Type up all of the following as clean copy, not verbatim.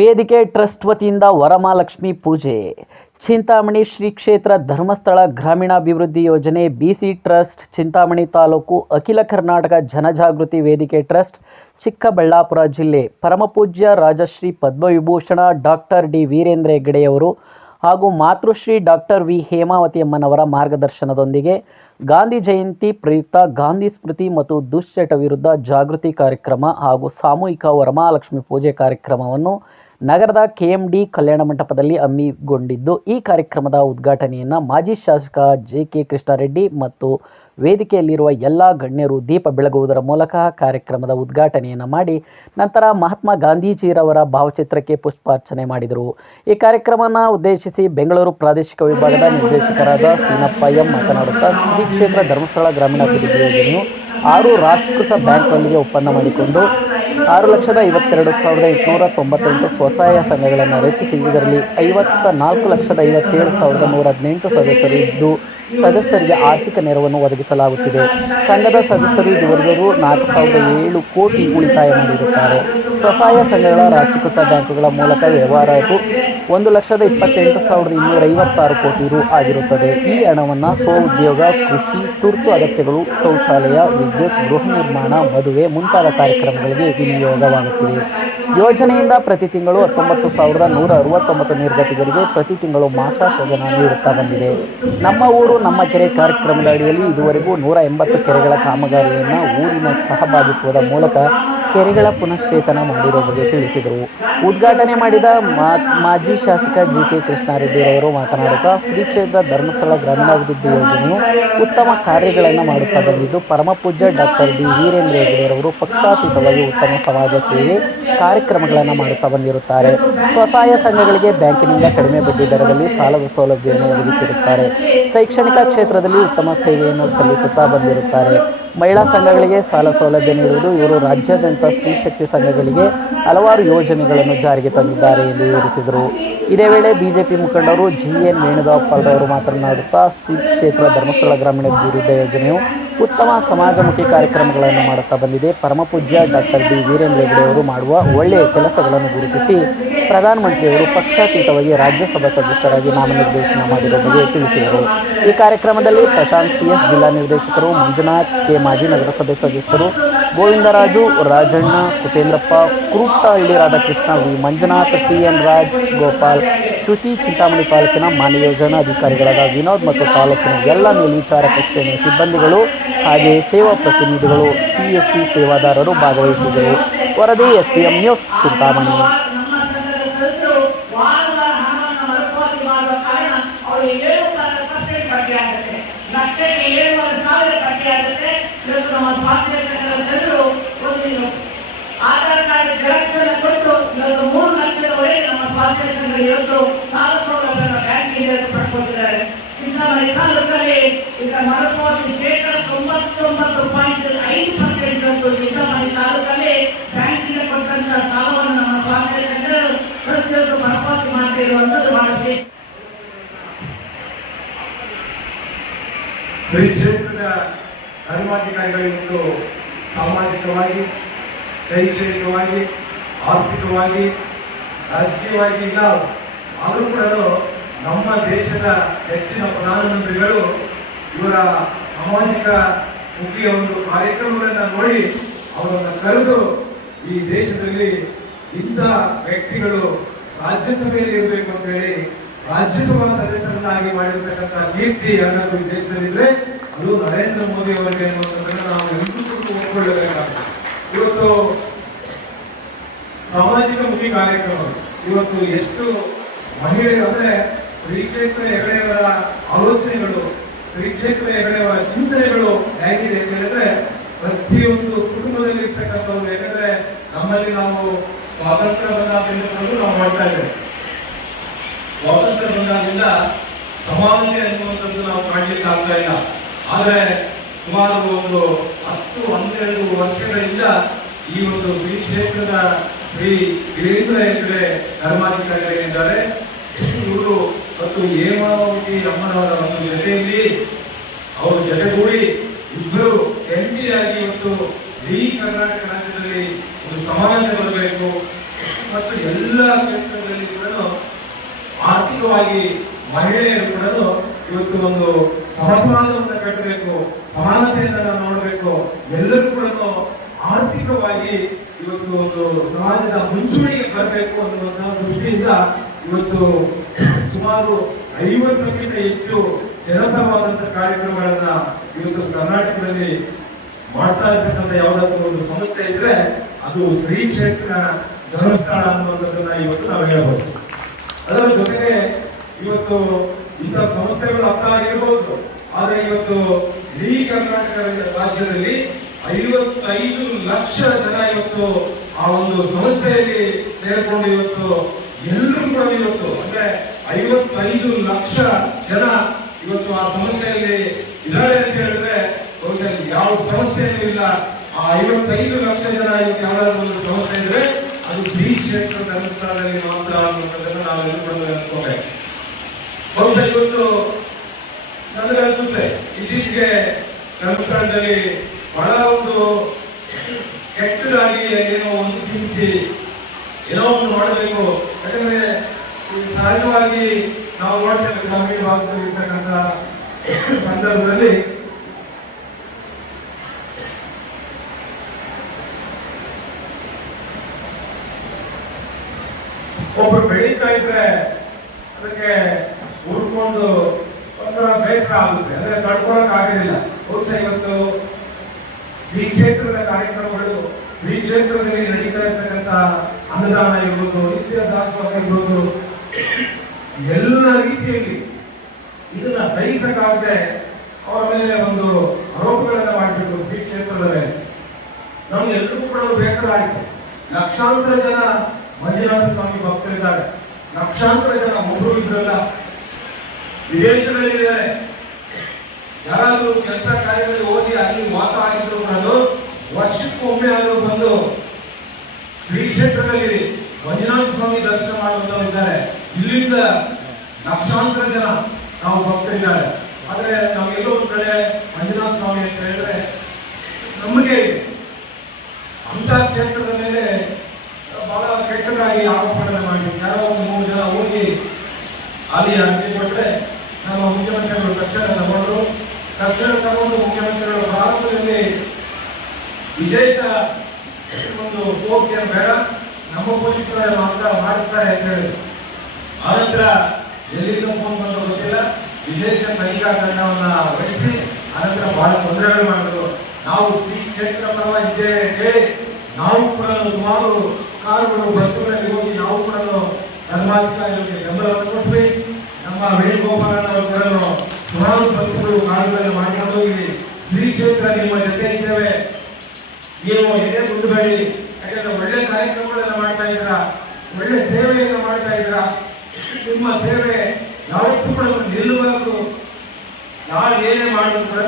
ವೇದಿಕೆ ಟ್ರಸ್ಟ್ ವತಿಯಿಂದ ವರಮಹಾಲಕ್ಷ್ಮಿ ಪೂಜೆ. ಚಿಂತಾಮಣಿ ಶ್ರೀ ಕ್ಷೇತ್ರ ಧರ್ಮಸ್ಥಳ ಗ್ರಾಮೀಣಾಭಿವೃದ್ಧಿ ಯೋಜನೆ, ಬಿಸಿ ಟ್ರಸ್ಟ್, ಚಿಂತಾಮಣಿ ತಾಲೂಕು, ಅಖಿಲ ಕರ್ನಾಟಕ ಜನಜಾಗೃತಿ ವೇದಿಕೆ ಟ್ರಸ್ಟ್, ಚಿಕ್ಕಬಳ್ಳಾಪುರ ಜಿಲ್ಲೆ, ಪರಮಪೂಜ್ಯ ರಾಜಶ್ರೀ ಪದ್ಮವಿಭೂಷಣ ಡಾಕ್ಟರ್ ಡಿ ವೀರೇಂದ್ರ ಹೆಗ್ಗಡೆಯವರು ಹಾಗೂ ಮಾತೃಶ್ರೀ ಡಾಕ್ಟರ್ ವಿ ಹೇಮಾವತಿ ಅಮ್ಮನವರ ಮಾರ್ಗದರ್ಶನದೊಂದಿಗೆ ಗಾಂಧಿ ಜಯಂತಿ ಪ್ರಯುಕ್ತ ಗಾಂಧಿ ಸ್ಮೃತಿ ಮತ್ತು ದುಶ್ಚಟ ವಿರುದ್ಧ ಜಾಗೃತಿ ಕಾರ್ಯಕ್ರಮ ಹಾಗೂ ಸಾಮೂಹಿಕ ವರಮಹಾಲಕ್ಷ್ಮಿ ಪೂಜೆ ಕಾರ್ಯಕ್ರಮವನ್ನು ನಗರದ ಕೆಎಂಡಿ ಕಲ್ಯಾಣ ಮಂಟಪದಲ್ಲಿ ಹಮ್ಮಿಕೊಂಡಿದ್ದು, ಈ ಕಾರ್ಯಕ್ರಮದ ಉದ್ಘಾಟನೆಯನ್ನು ಮಾಜಿ ಶಾಸಕ ಜೆ.ಕೆ. ಕೃಷ್ಣಾರೆಡ್ಡಿ ಮತ್ತು ವೇದಿಕೆಯಲ್ಲಿರುವ ಎಲ್ಲ ಗಣ್ಯರು ದೀಪ ಬೆಳಗುವುದರ ಮೂಲಕ ಕಾರ್ಯಕ್ರಮದ ಉದ್ಘಾಟನೆಯನ್ನು ಮಾಡಿ ನಂತರ ಮಹಾತ್ಮ ಗಾಂಧೀಜಿಯವರ ಭಾವಚಿತ್ರಕ್ಕೆ ಪುಷ್ಪಾರ್ಚನೆ ಮಾಡಿದರು. ಈ ಕಾರ್ಯಕ್ರಮವನ್ನು ಉದ್ದೇಶಿಸಿ ಬೆಂಗಳೂರು ಪ್ರಾದೇಶಿಕ ವಿಭಾಗದ ನಿರ್ದೇಶಕರಾದ ಸೀನಪ್ಪ ಎಂ ಮಾತನಾಡುತ್ತಾ, ಶ್ರೀ ಕ್ಷೇತ್ರ ಧರ್ಮಸ್ಥಳ ಗ್ರಾಮೀಣಾಭಿವೃದ್ಧಿ ಯೋಜನೆಯು 6 ರಾಷ್ಟ್ರೀಕೃತ ಬ್ಯಾಂಕ್ಗಳೊಂದಿಗೆ ಒಪ್ಪಂದ ಮಾಡಿಕೊಂಡು 6,52,898 ಸ್ವಸಹಾಯ ಸಂಘಗಳನ್ನು ರಚಿಸಿ ಇದರಲ್ಲಿ 54,57,118 ಸದಸ್ಯರು ಇದ್ದು ಸದಸ್ಯರಿಗೆ ಆರ್ಥಿಕ ನೆರವನ್ನು ಒದಗಿಸಲಾಗುತ್ತಿದೆ. ಸಂಘದ ಸದಸ್ಯರು ಇದುವರೆಗೂ 4,007 ಕೋಟಿ ಉಳಿತಾಯ ಮಾಡಿರುತ್ತಾರೆ. ಸ್ವಸಹಾಯ ಸಂಘಗಳ ರಾಷ್ಟ್ರೀಕೃತ ಬ್ಯಾಂಕುಗಳ ಮೂಲಕ ವ್ಯವಹಾರವು 1,28,256 ಕೋಟಿ ರು ಆಗಿರುತ್ತದೆ. ಈ ಹಣವನ್ನು ಸ್ವಉದ್ಯೋಗ, ಕೃಷಿ, ತುರ್ತು ಅಗತ್ಯಗಳು, ಶೌಚಾಲಯ, ವಿದ್ಯುತ್, ಗೃಹ ನಿರ್ಮಾಣ, ಮದುವೆ ಮುಂತಾದ ಕಾರ್ಯಕ್ರಮಗಳಿಗೆ ವಿನಿಯೋಗವಾಗುತ್ತಿದೆ. ಯೋಜನೆಯಿಂದ ಪ್ರತಿ ತಿಂಗಳು 19,169 ನಿರ್ಗತಿಕರಿಗೆ ಪ್ರತಿ ತಿಂಗಳು ಮಾಸಾಶನ ನೀಡುತ್ತಾ ಬಂದಿದೆ. ನಮ್ಮ ಊರು ನಮ್ಮ ಕೆರೆ ಕಾರ್ಯಕ್ರಮದ ಅಡಿಯಲ್ಲಿ ಇದುವರೆಗೂ 180 ಕೆರೆಗಳ ಕಾಮಗಾರಿಯನ್ನು ಊರಿನ ಸಹಭಾಗಿತ್ವದ ಮೂಲಕ ಕೆರೆಗಳ ಪುನಶ್ಚೇತನ ಮಾಡಿರುವ ಬಗ್ಗೆ ತಿಳಿಸಿದರು. ಉದ್ಘಾಟನೆ ಮಾಡಿದ ಮಾಜಿ ಶಾಸಕ ಜೆ.ಕೆ. ಕೃಷ್ಣಾರೆಡ್ಡಿರವರು ಮಾತನಾಡುತ್ತಾ, ಶ್ರೀ ಕ್ಷೇತ್ರ ಧರ್ಮಸ್ಥಳ ಗ್ರಾಮೀಣಾಭಿವೃದ್ಧಿ ಯೋಜನೆಯು ಉತ್ತಮ ಕಾರ್ಯಗಳನ್ನು ಮಾಡುತ್ತಾ ಬಂದಿದ್ದು, ಪರಮಪೂಜ್ಯ ಡಾಕ್ಟರ್ ಡಿ ವೀರೇಂದ್ರ ಹೆಗ್ಗಡೆಯವರು ಪಕ್ಷಾತೀತವಾಗಿ ಉತ್ತಮ ಸಮಾಜ ಸೇವೆ ಕಾರ್ಯಕ್ರಮಗಳನ್ನು ಮಾಡುತ್ತಾ ಬಂದಿರುತ್ತಾರೆ. ಸ್ವಸಹಾಯ ಸಂಘಗಳಿಗೆ ಬ್ಯಾಂಕಿನಿಂದ ಕಡಿಮೆ ಬಡ್ಡಿ ದರದಲ್ಲಿ ಸಾಲದ ಸೌಲಭ್ಯವನ್ನು ಒದಗಿಸಿರುತ್ತಾರೆ. ಶೈಕ್ಷಣಿಕ ಕ್ಷೇತ್ರದಲ್ಲಿ ಉತ್ತಮ ಸೇವೆಯನ್ನು ಸಲ್ಲಿಸುತ್ತಾ ಬಂದಿರುತ್ತಾರೆ. ಮಹಿಳಾ ಸಂಘಗಳಿಗೆ ಸಾಲ ಸೌಲಭ್ಯ ನೀಡುವುದು. ಇವರು ರಾಜ್ಯಾದ್ಯಂತ ಸ್ತ್ರೀಶಕ್ತಿ ಸಂಘಗಳಿಗೆ ಹಲವಾರು ಯೋಜನೆಗಳನ್ನು ಜಾರಿಗೆ ತಂದಿದ್ದಾರೆ ಎಂದು ವಿವರಿಸಿದರು. ಇದೇ ವೇಳೆ ಬಿಜೆಪಿ ಮುಖಂಡರು ಜಿ.ಎನ್. ವೇಣುಗೋಪಾಲ್ರವರು ಮಾತನಾಡುತ್ತಾ, ಶ್ರೀ ಕ್ಷೇತ್ರ ಧರ್ಮಸ್ಥಳ ಗ್ರಾಮೀಣಾಭಿವೃದ್ಧಿ ಯೋಜನೆಯು ಉತ್ತಮ ಸಮಾಜಮುಖಿ ಕಾರ್ಯಕ್ರಮಗಳನ್ನು ಮಾಡುತ್ತಾ ಬಂದಿದೆ. ಪರಮಪೂಜ್ಯ ಡಾಕ್ಟರ್ ಡಿ ವೀರೇಂದ್ರ ಹೆಗ್ಗಡೆಯವರು ಮಾಡುವ ಒಳ್ಳೆಯ ಕೆಲಸಗಳನ್ನು ಗುರುತಿಸಿ ಪ್ರಧಾನಮಂತ್ರಿಯವರು ಪಕ್ಷಾತೀತವಾಗಿ ರಾಜ್ಯಸಭಾ ಸದಸ್ಯರಾಗಿ ನಾಮನಿರ್ದೇಶನ ಮಾಡಿರುವ ಬಗ್ಗೆ ತಿಳಿಸಿದರು. ಈ ಕಾರ್ಯಕ್ರಮದಲ್ಲಿ ಪ್ರಶಾಂತ್ ಸಿ.ಎಸ್. ಜಿಲ್ಲಾ ನಿರ್ದೇಶಕರು, ಮಂಜುನಾಥ್ ಕೆ. ಮಾಜಿ ನಗರಸಭೆ ಸದಸ್ಯರು, ಗೋವಿಂದರಾಜು, ರಾಜಣ್ಣ, ಕುಟೇಂದ್ರಪ್ಪ, ಕುರುಟ್ಟಹಳ್ಳಿ ರಾಧಾಕೃಷ್ಣ, ವಿ. ಮಂಜುನಾಥ್, ಟಿ.ಎನ್. ರಾಜ್ ಗೋಪಾಲ್, ಶ್ರುತಿ, ಚಿಂತಾಮಣಿ ತಾಲೂಕಿನ ಮಾನ್ಯ ಯೋಜನಾ ಅಧಿಕಾರಿಗಳಾದ ವಿನೋದ್ ಮತ್ತು ತಾಲೂಕಿನ ಎಲ್ಲ ಮೇಲ್ವಿಚಾರಕ ಶ್ರೇಣಿಯ ಸಿಬ್ಬಂದಿಗಳು ಹಾಗೆಯೇ ಸೇವಾ ಪ್ರತಿನಿಧಿಗಳು, ಸಿಎಸ್ಸಿ ಸೇವಾದಾರರು ಭಾಗವಹಿಸಿದರು. ವರದಿ SBM news, Chintamani. Aadhaar card xerox ಕೊಟ್ಟು 3 ಲಕ್ಷದವರೆಗೆ ನಮ್ಮ ಸ್ವಾಸ್ಥ್ಯ ಸಂಘ ಇವತ್ತು ಸಾಲ ಸೌಲಭ್ಯವನ್ನು ಬ್ಯಾಂಕಿಂದ ಪಡ್ಕೊಳ್ತಿದ್ದಾರೆ. ಚಿಂತಾಮಣಿ ತಾಲೂಕಲ್ಲಿ ಈಗ ಮರುಪಾವತಿ ಶೇಕಡ 99.5% ಚಿಂತಾಮಣಿ ತಾಲೂಕಲ್ಲಿ ಬ್ಯಾಂಕಿಂದ ಕೊಟ್ಟಂತ ಸಾಲವನ್ನು ನಮ್ಮ ಸ್ವಾಸ್ಥ್ಯ ಸಂಘ ಸದಸ್ಯರು ಮರುಪಾವತಿ ಮಾಡ್ತಾ ಇರುವಂತದ್ದು ಬಹಳ ವಿಶೇಷ. ಶ್ರೀ ಕ್ಷೇತ್ರದ ಧರ್ಮಾಧಿಕಾರಿಗಳಿಂದ ಸಾಮಾಜಿಕವಾಗಿ, ಶೈಕ್ಷಣಿಕವಾಗಿ, ಆರ್ಥಿಕವಾಗಿ, ರಾಜಕೀಯವಾಗಿ ಇಲ್ಲ. ಆದರೂ ಕೂಡ ನಮ್ಮ ದೇಶದ ಹೆಚ್ಚಿನ ಪ್ರಧಾನಮಂತ್ರಿಗಳು ಇವರ ಸಾಮಾಜಿಕ ಮುಖಿಯ ಒಂದು ಕಾರ್ಯಕ್ರಮಗಳನ್ನು ನೋಡಿ ಅವರನ್ನು ಕರೆದು ಈ ದೇಶದಲ್ಲಿ ಇಂಥ ವ್ಯಕ್ತಿಗಳು ರಾಜ್ಯಸಭೆಯಲ್ಲಿ ಇರಬೇಕು ಅಂತ ಹೇಳಿ ರಾಜ್ಯಸಭಾ ಸದಸ್ಯರನ್ನಾಗಿ ಮಾಡಿರ್ತಕ್ಕಂಥ ಕೀರ್ತಿ ಯಾರಾದರೂ ಈ ದೇಶದಲ್ಲಿದ್ರೆ ಅದು ನರೇಂದ್ರ ಮೋದಿ ಅವರಿಗೆ ಅನ್ನುವಂಥದ್ದನ್ನು ನಾವು ಎಲ್ಲರೂ ಒಪ್ಪಿಕೊಳ್ಳಬೇಕಾಗ್ತದೆ. ಇವತ್ತು ಸಾಮಾಜಿಕ ಮುಖಿ ಕಾರ್ಯಕ್ರಮ, ಇವತ್ತು ಎಷ್ಟು ಮಹಿಳೆಯರು ಅಂದ್ರೆ ಶ್ರೀ ಕ್ಷೇತ್ರ ಹೆಗಡೆಯವರ ಆಲೋಚನೆಗಳು, ಶ್ರೀ ಕ್ಷೇತ್ರ ಹೆಗಡೆಯವರ ಚಿಂತನೆಗಳು ಹೇಗಿದೆ ಅಂತ ಹೇಳಿದ್ರೆ ಪ್ರತಿಯೊಂದು ಕುಟುಂಬದಲ್ಲಿ ಇರ್ತಕ್ಕಂಥವ್ರು. ಯಾಕಂದ್ರೆ ನಮ್ಮಲ್ಲಿ ನಾವು ಸ್ವಾತಂತ್ರ್ಯ ಬಂದಾಗಿಂದ ನಾವು ಮಾಡ್ತಾ ಇದ್ದೇವೆ. ಸ್ವಾತಂತ್ರ್ಯ ಬಂದಾಗಿಂದ ಸಮಾನತೆ ಅನ್ನುವಂಥದ್ದು ನಾವು ಕಾಣಲಿಕ್ಕೆ ಆಗ್ತಾ ಇಲ್ಲ. ಆದರೆ ಸುಮಾರು ಒಂದು 10-12 ವರ್ಷಗಳಿಂದ ಈ ಒಂದು ಶ್ರೀ ಕ್ಷೇತ್ರದ ಶ್ರೀ ವೀರೇಂದ್ರ ಹೆಗ್ಗಡೆ ಧರ್ಮಾಧಿಕಾರಿಗಳಿದ್ದಾರೆ. ಇವರು ಮತ್ತು ಹೇಮಾವತಿ ಅಮ್ಮನವರ ಒಂದು ಜೊತೆಯಲ್ಲಿ ಅವರು ಜೊತೆಗೂಡಿ ಇಬ್ಬರು ಜಂಟಿಯಾಗಿ ಇವತ್ತು ಇಡೀ ಕರ್ನಾಟಕ ರಾಜ್ಯದಲ್ಲಿ ಒಂದು ಸಮಾನತೆ ಬರಬೇಕು, ಮತ್ತು ಎಲ್ಲ ಕ್ಷೇತ್ರಗಳಲ್ಲಿ ಕೂಡ ಆರ್ಥಿಕವಾಗಿ ಮಹಿಳೆಯರು ಕೂಡ ಇವತ್ತು ಒಂದು ಸಮಸಮಾಜವನ್ನು ಕಟ್ಟಬೇಕು, ಸಮಾನತೆಯನ್ನು ನಾವು ನೋಡಬೇಕು, ಎಲ್ಲರೂ ಕೂಡ ಆರ್ಥಿಕವಾಗಿ ಇವತ್ತು ಒಂದು ಸಮಾಜದ ಮುಂಚೂಣಿಗೆ ಬರಬೇಕು ಅನ್ನುವಂತಹ ದೃಷ್ಟಿಯಿಂದ ಇವತ್ತು ಸುಮಾರು 50ಕ್ಕಿಂತ ಹೆಚ್ಚು ಜನಪರವಾದಂತಹ ಕಾರ್ಯಕ್ರಮಗಳನ್ನ ಇವತ್ತು ಕರ್ನಾಟಕದಲ್ಲಿ ಮಾಡ್ತಾ ಇರ್ತಕ್ಕಂಥ ಯಾವುದಾದ್ರೂ ಒಂದು ಸಂಸ್ಥೆ ಇದ್ರೆ ಅದು ಶ್ರೀ ಕ್ಷೇತ್ರ ಧರ್ಮಸ್ಥಳ ಅನ್ನುವಂಥದ್ದನ್ನ ಇವತ್ತು ನಾವು ಹೇಳಬಹುದು. ಅದರ ಜೊತೆಗೆ ಇವತ್ತು ಇಂಥ ಸಂಸ್ಥೆಗಳು ಅರ್ಥ ಆಗಿರಬಹುದು, ಆದ್ರೆ ಇವತ್ತು ಇಡೀ ಕರ್ನಾಟಕ ರಾಜ್ಯದಲ್ಲಿ 55 ಲಕ್ಷ ಜನ ಇವತ್ತು ಆ ಒಂದು ಸಂಸ್ಥೆಯಲ್ಲಿ ಸೇರ್ಕೊಂಡು ಇವತ್ತು ಎಲ್ಲರೂ ಕೂಡ ಇವತ್ತು ಅಂದ್ರೆ 55 ಲಕ್ಷ ಜನ ಇವತ್ತು ಆ ಸಂಸ್ಥೆಯಲ್ಲಿ ಇದ್ದಾರೆ ಅಂತ ಹೇಳಿದ್ರೆ ಬಹುಶಃ ಯಾವ ಸಂಸ್ಥೆಯೂ ಇಲ್ಲ. ಆ 55 ಲಕ್ಷ ಜನ ಇವತ್ತು ಯಾವ್ದಾದ್ರು ಒಂದು ಸಂಸ್ಥೆ ಇದ್ರೆ ಅದು ಶ್ರೀ ಕ್ಷೇತ್ರ ಧರ್ಮಸ್ಥಳದಲ್ಲಿ ಮಾತ್ರ ಅನ್ನುವಂಥದ್ದನ್ನು ನಾವೆಲ್ಲರೂ ನೆನಪೋಬೇಕು. ಬಹುಶಃ ಇವತ್ತು ನನಗನ್ಸುತ್ತೆ ಇತ್ತೀಚೆಗೆ ಧರ್ಮಸ್ಥಳದಲ್ಲಿ ಬಹಳ ಒಂದು ಕೆಟ್ಟದಾಗಿ ಏನೋ ಒಂದು ತಿನ್ನಿಸಿ ಏನೋ ಒಂದು ಮಾಡಬೇಕು. ಯಾಕಂದ್ರೆ ಸಹಜವಾಗಿ ನಾವು ನೋಡ್ತೇವೆ ಗ್ರಾಮೀಣ ಭಾಗದಲ್ಲಿ ಇರ್ತಕ್ಕಂಥ ಸಂದರ್ಭದಲ್ಲಿ ಒಬ್ರು ಬೆಳೀತಾ ಇದ್ರೆ ಅದಕ್ಕೆ ಹುಡ್ಕೊಂಡು ಒಂಥರ ಬೇಸರ ಆಗುತ್ತೆ, ಅಂದ್ರೆ ತಡ್ಕೊಳಕ್ ಆಗೋದಿಲ್ಲ. ಬಹುಶಃ ಇವತ್ತು ಶ್ರೀ ಕ್ಷೇತ್ರದ ಕಾರ್ಯಕ್ರಮಗಳು, ಶ್ರೀ ಕ್ಷೇತ್ರದಲ್ಲಿ ನಡೀತಾ ಇರ್ತಕ್ಕಂಥ ಅನ್ನದಾನ ಇರ್ಬೋದು, ನಿತ್ಯ ದಾಸೋಹ ಇರ್ಬೋದು, ಎಲ್ಲ ರೀತಿಯಲ್ಲಿ ಇದನ್ನ ಸಹಿಸಕ್ಕಾಗದೆ ಅವರ ಮೇಲೆ ಒಂದು ಆರೋಪಗಳನ್ನ ಮಾಡಿಬಿಟ್ಟು ಶ್ರೀ ಕ್ಷೇತ್ರದ ಮೇಲೆ ನಮ್ಗೆಲ್ಲರಿಗೂ ಕೂಡ ಬೇಸರ ಆಯಿತು. ಲಕ್ಷಾಂತರ ಜನ ಮಂಜುನಾಥ ಸ್ವಾಮಿ ಭಕ್ತರಿದ್ದಾರೆ, ಲಕ್ಷಾಂತರ ಜನ ಒಬ್ಬರು ಇದ್ರಲ್ಲ, ವಿದೇಶಗಳಲ್ಲಿದ್ದಾರೆ. ಯಾರಾದ್ರೂ ಕೆಲಸ ಕಾರ್ಯಗಳಲ್ಲಿ ಹೋಗಿ ಅಲ್ಲಿ ವಾಸ ಆಗಿದ್ರು ಕೂಡ ವರ್ಷಕ್ಕೊಮ್ಮೆ ಆದರೂ ಬಂದು ಶ್ರೀ ಕ್ಷೇತ್ರದಲ್ಲಿ ಮಂಜುನಾಥ ಸ್ವಾಮಿ ದರ್ಶನ ಮಾಡುವಂತವ್ರು ಇದ್ದಾರೆ. ಇಲ್ಲಿಂದ ಲಕ್ಷಾಂತರ ಜನ ನಾವು ಭಕ್ತರಿದ್ದಾರೆ. ಆದ್ರೆ ನಾವೆಲ್ಲೋ ಒಂದ್ ಕಡೆ ಮಂಜುನಾಥ ಸ್ವಾಮಿ ಅಂತ ಹೇಳಿದ್ರೆ ನಮಗೆ ಅಂತ ಕ್ಷೇತ್ರದ ಮೇಲೆ ಬಹಳ ಕೆಟ್ಟದಾಗಿ ಆರೋಪಗಳನ್ನು ಮಾಡಿ ಯಾರೋ ಒಂದು 3 ಜನ ಹೋಗಿ ಅಲ್ಲಿ ಅರ್ಜಿ ಕೊಟ್ಟರೆ ನಮ್ಮ ಮುಖ್ಯಮಂತ್ರಿಗಳು ತಕ್ಷಣ ತಗೊಂಡು ಮುಖ್ಯಮಂತ್ರಿಗಳು ಭಾರತದಲ್ಲಿ ವಿಶೇಷ ಒಂದು ಫೋರ್ಸ್ ಏನು ಬೇಡ, ನಮ್ಮ ಪೊಲೀಸರ ಮಾತ್ರ ಮಾಡಿಸ್ತಾರೆ ಅಂತ ಹೇಳಿ ಆನಂತರ ಎಲ್ಲಿಂದ ಫೋನ್ ಬಂದು ಗೊತ್ತಿಲ್ಲ, ವಿಶೇಷ ತನಿಖಾ ತಂಡವನ್ನ ವಹಿಸಿ ಆನಂತರ ಬಹಳ ತೊಂದರೆಗಳು ಮಾಡಿದ್ರು. ನಾವು ಶ್ರೀ ಕ್ಷೇತ್ರ ಪರವಾಗಿದ್ದೇವೆ ಅಂತ ಹೇಳಿ ನಾವು ಕೂಡ ಸುಮಾರು ಕಾರುಗಳು ಬಸ್ಸುಗಳಲ್ಲಿ ಹೋಗಿ ನಾವು ಕೂಡ ಧರ್ಮಾಧಿಕಾರಿಗಳಿಗೆ ಬೆಂಬಲವನ್ನು ಕೊಟ್ವಿ. ನಮ್ಮ ವೇಣುಗೋಪಾಲನ್ ಅವರು ಕೂಡ ಸುಮಾರು ಬಸ್ಸುಗಳು ಕಾರುಗಳನ್ನು ಮಾಡ್ಕೊಂಡು ಹೋಗಿ ಶ್ರೀ ಕ್ಷೇತ್ರ ನಿಮ್ಮ ಜೊತೆ ಇದ್ದೇವೆ, ನೀವು ಏನೇ ಮುಂದಬೇಡಿ, ಯಾಕಂದ್ರೆ ಒಳ್ಳೆ ಕಾರ್ಯಕ್ರಮಗಳನ್ನ ಮಾಡ್ತಾ ಇದ್ದೀರಾ, ಒಳ್ಳೆ ಸೇವೆಯನ್ನು ಮಾಡ್ತಾ ಇದ್ದೀರಾ, ನಿಮ್ಮ ಸೇವೆ ಯಾವತ್ತೂ ಕೂಡ ನಿಲ್ಲಬಾರದು, ಯಾರು ಏನೇ ಮಾಡಿದ್ರು ಕೂಡ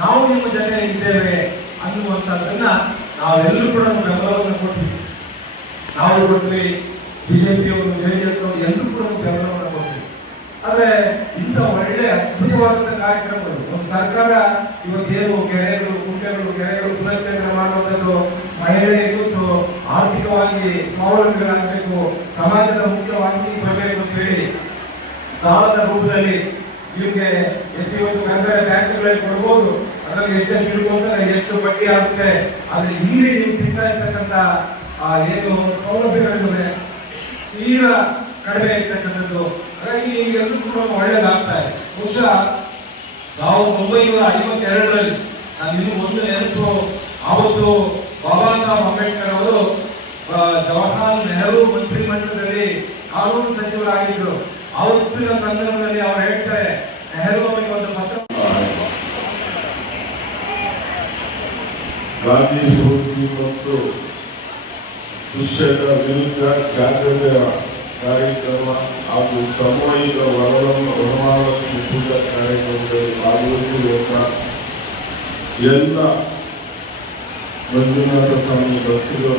ನಾವು ನಿಮ್ಮ ಜೊತೆ ಇದ್ದೇವೆ ಅನ್ನುವಂಥದ್ದನ್ನ ನಾವೆಲ್ಲರೂ ಕೂಡ ಬೆಂಬಲವನ್ನು ಕೊಡ್ತೀವಿ. ನಾವು ಕೊಡ್ತೀವಿ, ಬಿಜೆಪಿಯವರು ಜೆಡಿಎಸ್ ಅವರು ಎಲ್ಲರೂ ಕೂಡ ಬೆಂಬಲವನ್ನು ಕೊಡ್ತೀವಿ. ಆದ್ರೆ ಇಂಥ ಒಳ್ಳೆ ಅದ್ಭುತವಾದಂತಹ ಕಾರ್ಯಕ್ರಮಗಳು ಒಂದು ಸರ್ಕಾರ ಇವತ್ತೇನು ಕೆರೆಗಳು, ಕುಂಟೆಗಳು, ಕೆರೆಗಳು ಪುನಶ್ಚೇತನ ಮಾಡುವಂಥದ್ದು, ಮಹಿಳೆ ಇವತ್ತು ಆರ್ಥಿಕವಾಗಿ ಸ್ವಾವಲಂಬಿಗಳಾಗಬೇಕು, ಸಮಾಜದ ಮುಖ್ಯವಾಗಿ ಬರಬೇಕು ಅಂತ ಹೇಳಿ ಸಾಲದ ರೂಪದಲ್ಲಿ ನಿಮಗೆ ಎಷ್ಟು ಇವತ್ತು ಸರ್ಕಾರ ಬ್ಯಾಂಕ್ಗಳಲ್ಲಿ ಕೊಡ್ಬೋದು, ಅದರಲ್ಲಿ ಎಷ್ಟೆಷ್ಟು ಇಟ್ಕೊಂಡ್ರೆ ಎಷ್ಟು ಬಡ್ಡಿ ಆಗುತ್ತೆ, ಆದ್ರೆ ಇಲ್ಲಿ ನೀವು ಸಿಗ್ತಾ ಇರ್ತಕ್ಕಂಥ ಏನು ಸೌಲಭ್ಯಗಳಿವೆ ತೀರಾ ಕಡಿಮೆ ಇರ್ತಕ್ಕಂಥದ್ದು. ಹಾಗಾಗಿ ನಿಮ್ಗೆಲ್ಲರೂ ಕೂಡ ಒಳ್ಳೇದಾಗ್ತಾ ಇದೆ. ಬಹುಶಃ 1952ರಲ್ಲಿ ನಾನು ಇನ್ನೂ ಒಂದು ನೆನಪು, ಆವತ್ತು ಬಾಬಾ ಸಾಹೇಬ್ ಅಂಬೇಡ್ಕರ್ ಅವರು ಜವಾಹರ್ಲಾಲ್ ನೆಹರು ಮಂತ್ರಿಮಂಡಲದಲ್ಲಿ ಕಾನೂನು ಸಚಿವರಾಗಿದ್ರು. ಅವತ್ತಿನ ಸಂದರ್ಭದಲ್ಲಿ ಅವರು ಹೇಳ್ತಾರೆ, ನೆಹರು ಅವರಿಗೆ ಒಂದು ಪತ್ರ, ಗಾಂಧಿ ಸ್ಫೂರ್ತಿ ಮತ್ತು ದುಶ್ಯದ ವಿರುದ್ಧ ಜಾಗೃತಿ ಕಾರ್ಯಕ್ರಮ ಹಾಗೂ ಸಾಮೂಹಿಕ ವರಮಹಾಲಕ್ಷ್ಮಿ ಪೂಜಾ ಕಾರ್ಯಕ್ರಮದಲ್ಲಿ ಭಾಗವಹಿಸಿರುವ ಎಲ್ಲ ಮಂಜುನಾಥ ಸ್ವಾಮಿ ಭಕ್ತರು